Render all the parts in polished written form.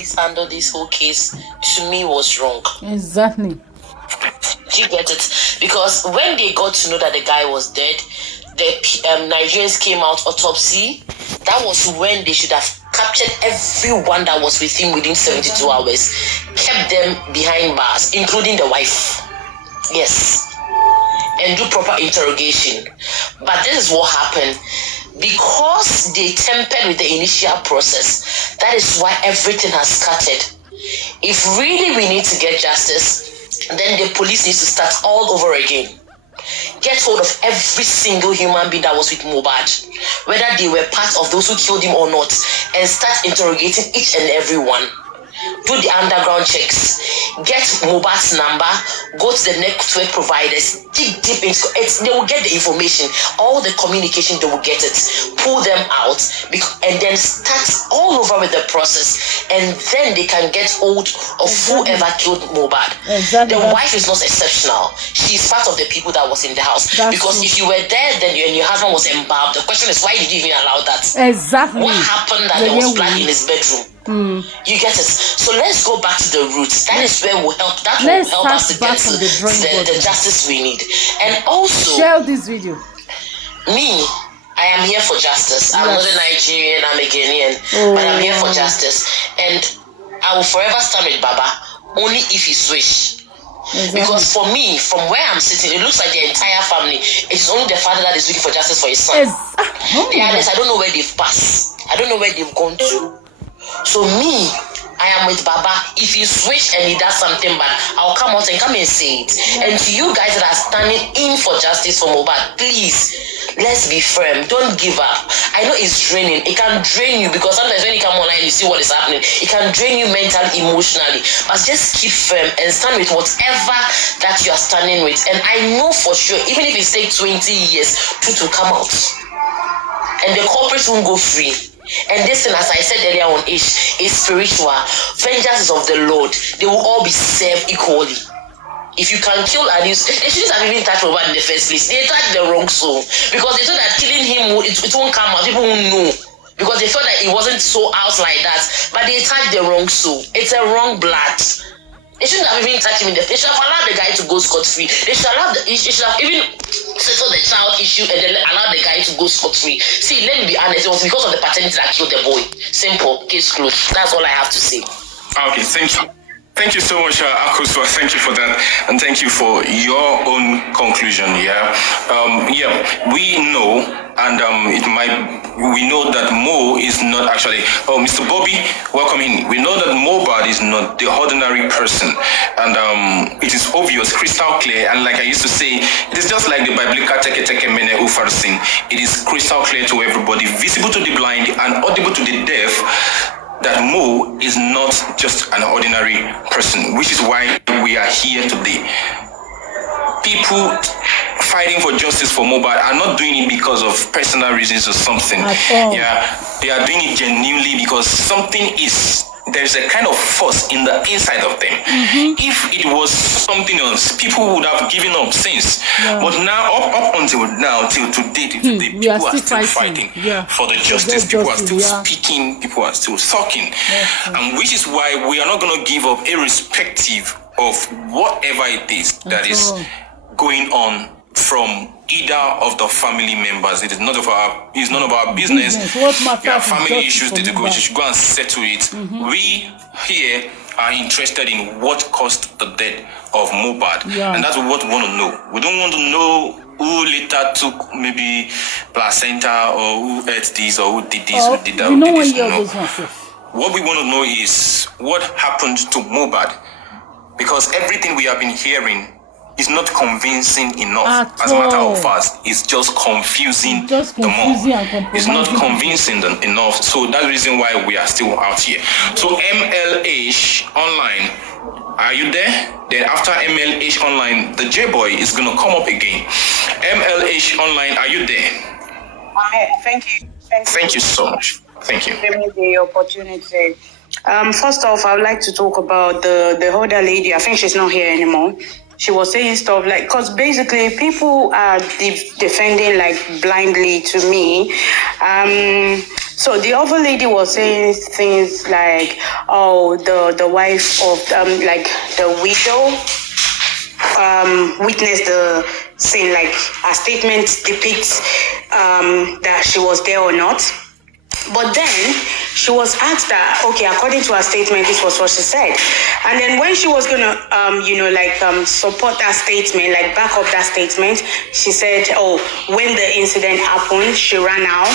police handled this whole case, to me, was wrong. Exactly. Do you get it? Because when they got to know that the guy was dead, the Nigerians came out autopsy. That was when they should have captured everyone that was with him within 72 hours, kept them behind bars, including the wife. Yes. And do proper interrogation. But this is what happened. Because they tempered with the initial process, that is why everything has scattered. If really we need to get justice, then the police needs to start all over again. Get hold of every single human being that was with Mohbad, whether they were part of those who killed him or not, and start interrogating each and every one. Do the underground checks. Get Mohbad's number. Go to the network providers. Dig deep into it. They will get the information. All the communication, they will get it. Pull them out. And then start all over with the process. And then they can get hold of whoever killed Mohbad. Exactly. The wife is not exceptional. She is part of the people that was in the house. Because if you were there, then you and your husband was embalmed. The question is, why did you even allow that? Exactly. What happened that there was blood in his bedroom? You get it. So let's go back to the roots. That is where we'll help. That will help us to get to the justice we need. And also, share this video. Me, I am here for justice. I'm not a Nigerian. I'm a Ghanaian, but I'm here for justice. And I will forever stand with Baba only if he switch. Exactly. Because for me, from where I'm sitting, it looks like the entire family. It's only the father that is looking for justice for his son. The others, I don't know where they've passed. I don't know where they've gone to. So me, I am with Baba. If he switch and he does something bad, I'll come out and come and say it. And to you guys that are standing in for justice for Mohbad, please, let's be firm. Don't give up. I know it's draining. It can drain you because sometimes when you come online, you see what is happening. It can drain you mentally, emotionally. But just keep firm and stand with whatever that you are standing with. And I know for sure, even if it takes 20 years, truth will come out. And the culprits won't go free. And this thing, as I said earlier on, is spiritual. Vengeance is of the Lord. They will all be served equally. If you can kill Anis, they shouldn't have even touched Mohbad in the first place. They touched the wrong soul. Because they thought that killing him, it won't come out. People won't know. Because they thought that it wasn't so out like that. But they touched the wrong soul. It's a wrong blood. They shouldn't have even touched him in the face. They should have allowed the guy to go scot-free. They should have even settled the child issue and then allowed the guy to go scot-free. See, let me be honest, it was because of the paternity that killed the boy. Simple, case closed. That's all I have to say. Okay, thank you. Thank you so much, Akosua. Thank you for that, and thank you for your own conclusion. We know, and we know that Mo is not actually. Oh, Mr. Bobby, welcome in. We know that Mohbad is not the ordinary person, and it is obvious, crystal clear. And like I used to say, it is just like the biblical teke mene ufarsin. It is crystal clear to everybody, visible to the blind and audible to the deaf, that Mo is not just an ordinary person, which is why we are here today. People fighting for justice for Mohbad are not doing it because of personal reasons or something. Yeah, they are doing it genuinely because there's a kind of force in the inside of them. If it was something else, people would have given up since. But now, up until now, till today, people are still fighting for the justice. People are still speaking. People are still talking. And which is why we are not going to give up, irrespective of whatever it is that is going on from either of the family members. It is none of our business. What family issues they should go and settle it. We here are interested in what caused the death of Mohbad, and that's what we want to know. We don't want to know who later took maybe placenta, or who ate this, or who did this, who did that, who did this. No. What we want to know is what happened to Mohbad, because everything we have been hearing is not convincing enough. As a matter of fact, it's just confusing the more. It's not convincing enough. So that's the reason why we are still out here. So MLH Online, are you there? Then after MLH Online, the J-Boy is going to come up again. MLH Online, are you there? Thank you. Thank you so much. Thank you. Give me the opportunity. First off, I would like to talk about the older lady. I think she's not here anymore. She was saying stuff like, because basically people are defending like blindly to me. So the other lady was saying things like, oh, the wife of like the widow witnessed the scene, like her statement depicts that she was there or not. But then she was asked that, okay, according to her statement, this was what she said. And then when she was gonna, support that statement, like back up that statement, she said, oh, when the incident happened, she ran out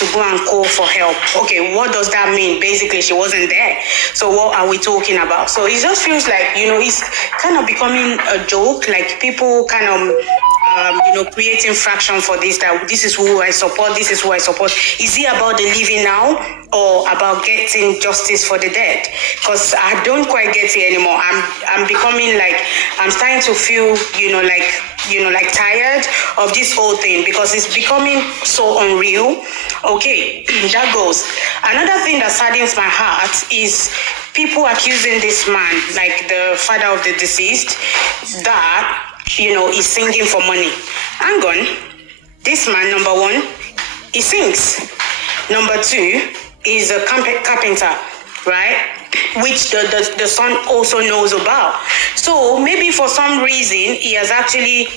to go and call for help. Okay, what does that mean? Basically, she wasn't there. So what are we talking about? So it just feels like, it's kind of becoming a joke, like people kind of creating fraction for this, that this is who I support, this is who I support. Is it about the living now or about getting justice for the dead? Because I don't quite get it anymore. I'm becoming like, I'm starting to feel, tired of this whole thing because it's becoming so unreal. Okay, that goes. Another thing that saddens my heart is people accusing this man, like the father of the deceased, that he's singing for money. Hang on. This man, number one, he sings. Number two, he's a carpenter, right? Which the son also knows about. So maybe for some reason, he has actually,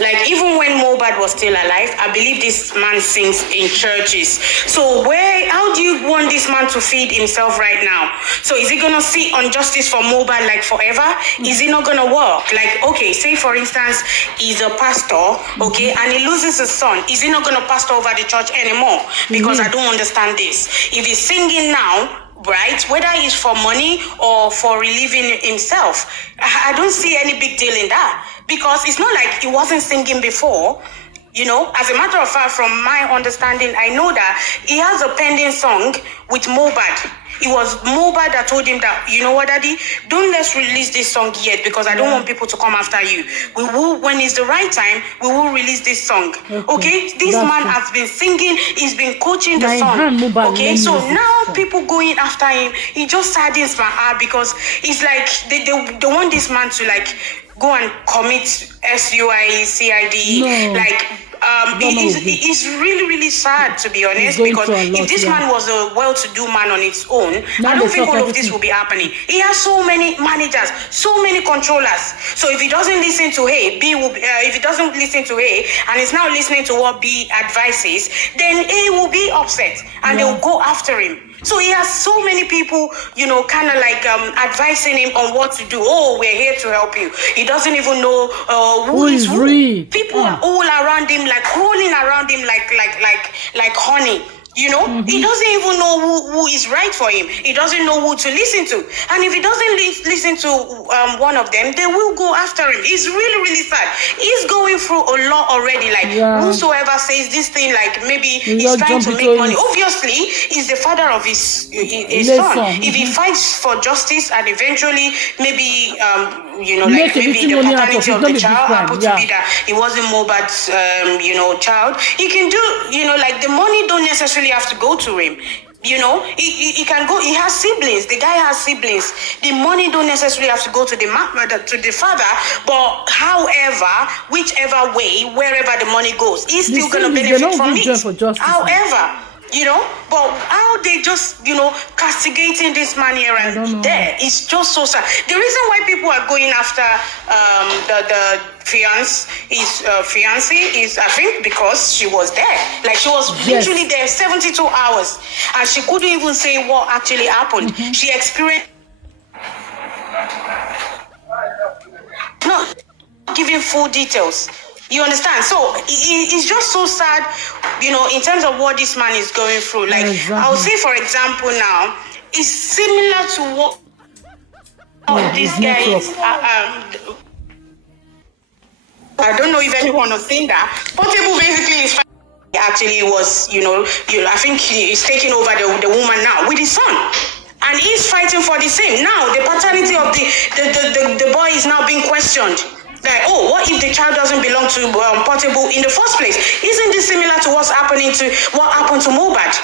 like even when Mohbad was still alive, I believe this man sings in churches. So how do you want this man to feed himself right now? So is he going to sit on justice for Mohbad like forever? Is it not going to work? Like, okay, say for instance, he's a pastor, okay, and he loses his son. Is he not going to pastor over the church anymore? Because I don't understand this. If he's singing now, right, whether it's for money or for relieving himself, I don't see any big deal in that. Because it's not like he wasn't singing before. As a matter of fact, from my understanding, I know that he has a pending song with Mohbad. It was Mohbad that told him that, you know what, Daddy, let's release this song yet because I don't want people to come after you. We will, when it's the right time, we will release this song. Okay? This man has been singing, he's been coaching the song. Okay? So now people going after him, it just saddens my heart because it's like they want this man to like go and commit SUICID, like it's really, really sad, to be honest, because if this man was a well-to-do man on its own, I don't think all of this will be happening. He has so many managers, so many controllers. So if he doesn't listen to A, B will if he doesn't listen to A and is now listening to what B advises, then A will be upset and they will go after him. So he has so many people, kind of like advising him on what to do. Oh, we're here to help you. He doesn't even know who is who. People are all around him, like crawling around him like honey. He doesn't even know who is right for him. He doesn't know who to listen to. And if he doesn't listen to one of them, they will go after him. It's really, really sad. He's going through a lot already. Like, whosoever says this thing, like maybe he's trying to make money. Obviously, he's the father of his son. If he fights for justice and eventually maybe, maybe the paternity of the child happened to be that it wasn't Mohbad's, child, he can do, like the money don't necessarily have to go to him. He can go. He has siblings. The guy has siblings. The money don't necessarily have to go to the father. But however, whichever way, wherever the money goes, he's still going to benefit from it. However, but how they just, castigating this man here and there, it's just so sad. The reason why people are going after the fiancé is, I think, because she was there. Like, she was literally there 72 hours, and she couldn't even say what actually happened. She experienced not giving full details. You understand? So it's just so sad, in terms of what this man is going through. Like, I'll say, for example, now, it's similar to what this guy is. I don't know if anyone has seen that. Portable basically is actually was, I think he's taking over the woman now with his son. And he's fighting for the same. Now, the paternity of the boy is now being questioned. Like, what if the child doesn't belong to Portable in the first place? Isn't this similar to what happened to Mohbad?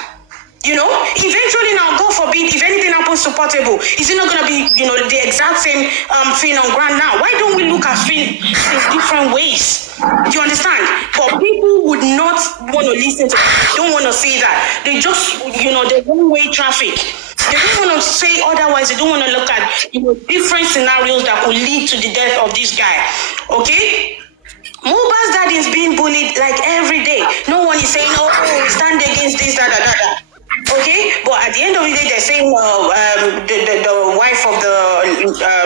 You know, eventually now, God forbid, if anything happens to Portable, is it not going to be, you know, the exact same thing on ground now? Why don't we look at things in different ways? Do you understand? But people would not want to listen to it. They don't want to see that. They just, you know, the one-way traffic. They don't want to say otherwise. They don't want to look at, you know, different scenarios that could lead to the death of this guy. Okay? Mohbad's dad is being bullied like every day. No one is saying, oh, stand against this, da. Okay, but at the end of the day, they're saying the wife of the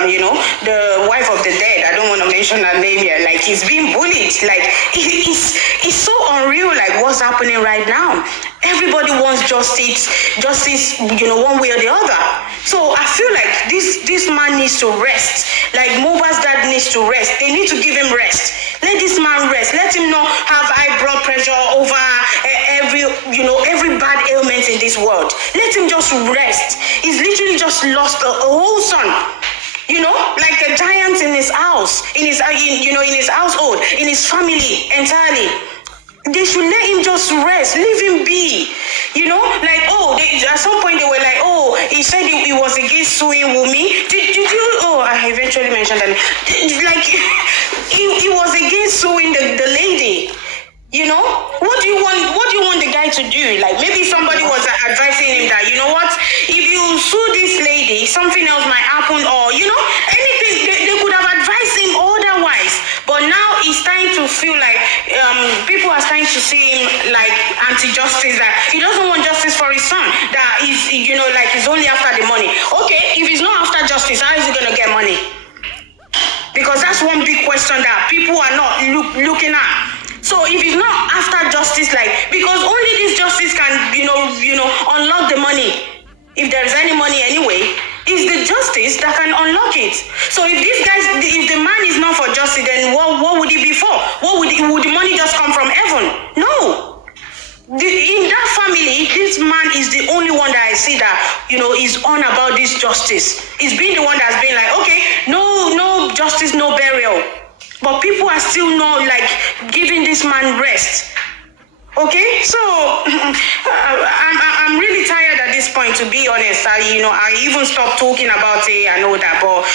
you know, the wife of the dead. I don't want to mention her name here. Like, he's being bullied. Like, it's so unreal. Like, what's happening right now? Everybody wants justice, you know, one way or the other. So I feel like this man needs to rest. Like, Mohbad's dad needs to rest. They need to give him rest. Let this man rest. Let him not have high blood pressure over every bad ailment in this world. Let him just rest. He's literally just lost a whole son. You know, like a giant in his house, in his household, in his family entirely. They should let him just rest, leave him be. You know, like, at some point they were like, he said he was against suing Wummi. Did you? I eventually mentioned that. Like, he was against suing the lady. You know, what do you want the guy to do? Like, maybe somebody was advising him that, you know what, if you sue this lady, something else might happen, or, you know, anything. They could have advised him otherwise. But now he's starting to feel like people are starting to see him like anti-justice, that he doesn't want justice for his son, that he's, you know, like, he's only after the money. Okay, if he's not after justice, how is he going to get money? Because that's one big question that people are not looking at. So if it's not after justice, like, because only this justice can, you know, unlock the money. If there's any money anyway, it's the justice that can unlock it. So if the man is not for justice, then what would it be for? Would the money just come from heaven? No. In that family, this man is the only one that I see that, you know, is on about this justice. He's been the one that's been like, okay, no justice, no burial. But people are still not, like, giving this man rest. Okay? So, I'm really tired at this point, to be honest. I even stopped talking about it and all that. But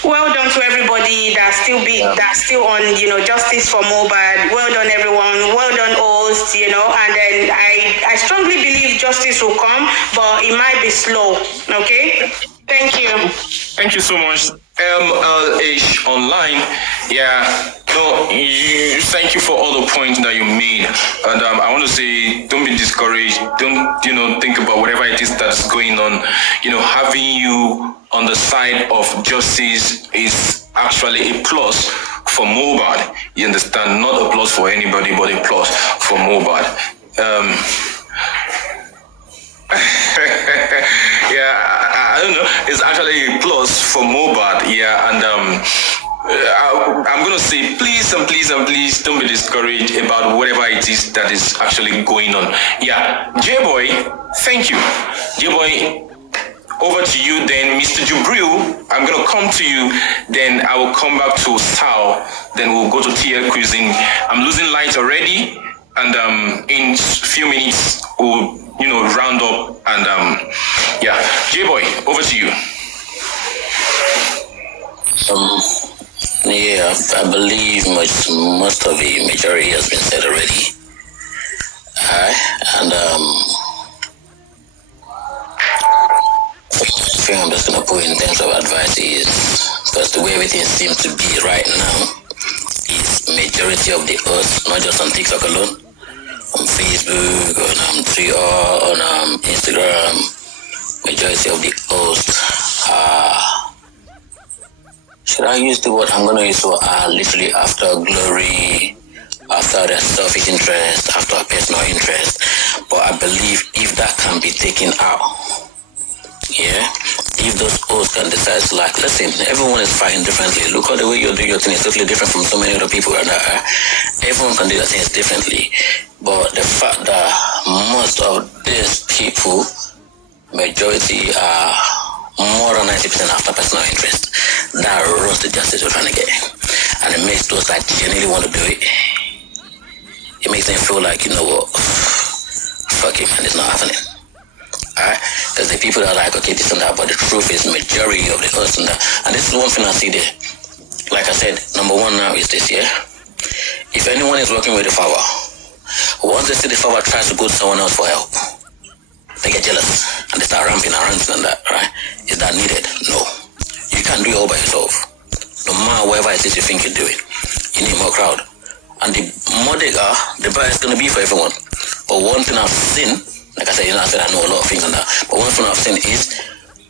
well done to everybody that's still on, you know, justice for Mohbad. Well done, everyone. Well done, host, you know. And then I strongly believe justice will come, but it might be slow. Okay? Thank you. Thank you so much. MLH Online. Thank you for all the points that you made. And I want to say, don't be discouraged. Don't, you know, think about whatever it is that's going on. You know, having you on the side of justice is actually a plus for Mohbad. You understand? Not a plus for anybody, but a plus for Mohbad. I don't know. It's actually a plus for Mohbad. And I'm gonna say, please don't be discouraged about whatever it is that is actually going on. J-Boy, thank you. J-Boy, over to you then. Mr. Jubril, I'm gonna come to you, then I will come back to Sal, then we'll go to TL Cuisine. I'm losing light already, and in a few minutes we'll, you know, round up, and J-Boy, over to you. I believe most of the majority has been said already. And the thing I'm just gonna put in terms of advice is, because the way everything seems to be right now is majority of the us, not just on TikTok alone, on Facebook, on Twitter, on Instagram, majority of the hosts should I use the word I'm going to use, literally after glory, after their selfish interest, after personal interest. But I believe if that can be taken out, if those hosts can decide to, like, listen, everyone is fighting differently. Look at the way you do your thing is totally different from so many other people. And everyone can do their things differently. But the fact that most of these people, majority are more than 90% after personal interest, that runs the justice we're trying to get. And it makes those that genuinely want to do it, it makes them feel like, you know what, fuck it, man, it's not happening. Alright? Because the people that are like, okay, this and that, but the truth is majority of the us and that. And this is one thing I see there. Like I said, number one now is this, yeah? If anyone is working with the father, once they see the father tries to go to someone else for help, they get jealous and they start ramping around and that, right? Is that needed? No. You can't do it all by yourself. No matter whatever it is you think you do it, you need more crowd. And the more they are, the better it's going to be for everyone. But one thing I've seen, like I said, I said I know a lot of things on that, but one thing I've seen is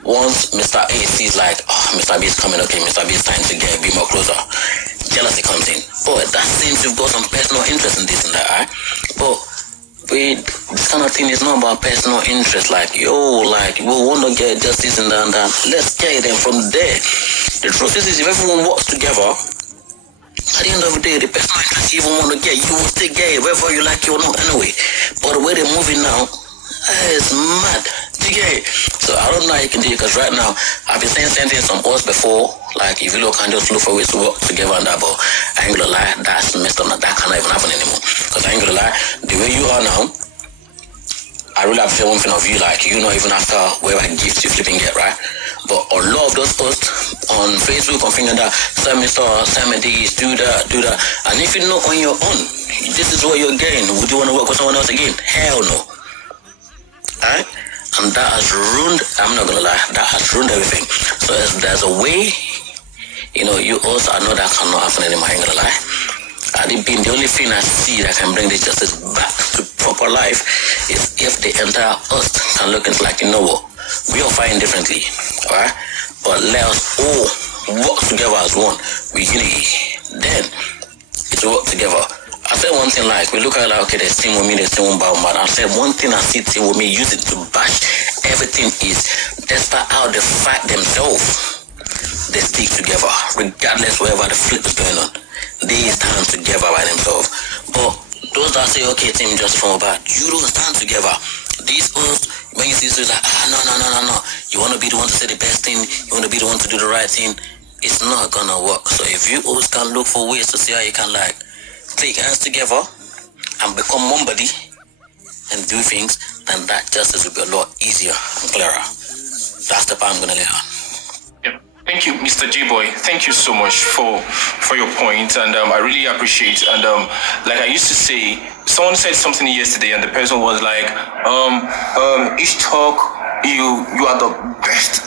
once Mr. A sees like, oh, Mr. B is coming, okay, Mr. B is trying to get a bit more closer, jealousy comes in. But that seems you've got some personal interest in this and that, right? But this kind of thing is not about personal interest, like, yo, like, we want to get justice and that and that. Let's get them from there. The truth is if everyone works together, at the end of the day, the personal interest you even want to get, you will still get it, whether you like it or not anyway. But the way they're moving now, it's mad. Do you get it? So I don't know how you can do it, because right now, I've been saying things on us before, like, if you look and just look for ways to work together and that, but I ain't gonna lie, that's messed up, that cannot even happen anymore. Because I ain't gonna lie, the way you are now, I really have to say one thing of you, like, you know, even after whatever gifts you flipping get, right? But a lot of those posts on Facebook, on thinking that, send me stars, send me these, do that. And if you know on your own, this is what you're getting, would you want to work with someone else again? Hell no. Alright? And that has ruined, I'm not gonna lie, that has ruined everything. So there's a way, you know, you also, I know that cannot happen anymore, I ain't gonna lie. The only thing I see that can bring this justice back to proper life is if the entire us can look into, like, you know what, we all fighting differently, alright? But let us all work together as one with unity. Then it's work together. I said one thing, like, we look at it like, okay, there's team with me, there's team with Mohbad. I said one thing I see team with me use it to bash everything is, despite how they fight themselves, they stick together, regardless wherever the flip is going on. They stand together by themselves. But those that say, okay, team just from Mohbad, you don't stand together. These us, when you see this, like, no. You want to be the one to say the best thing, you want to be the one to do the right thing. It's not gonna work. So if you always can look for ways to see how you can, like, take hands together and become one body and do things, then that justice will be a lot easier and clearer. That's the part I'm gonna lay on. Yeah. Thank you, Mr. J-Boy. Thank you so much for your point, and I really appreciate. And like I used to say, someone said something yesterday, and the person was like, each talk, you are the best.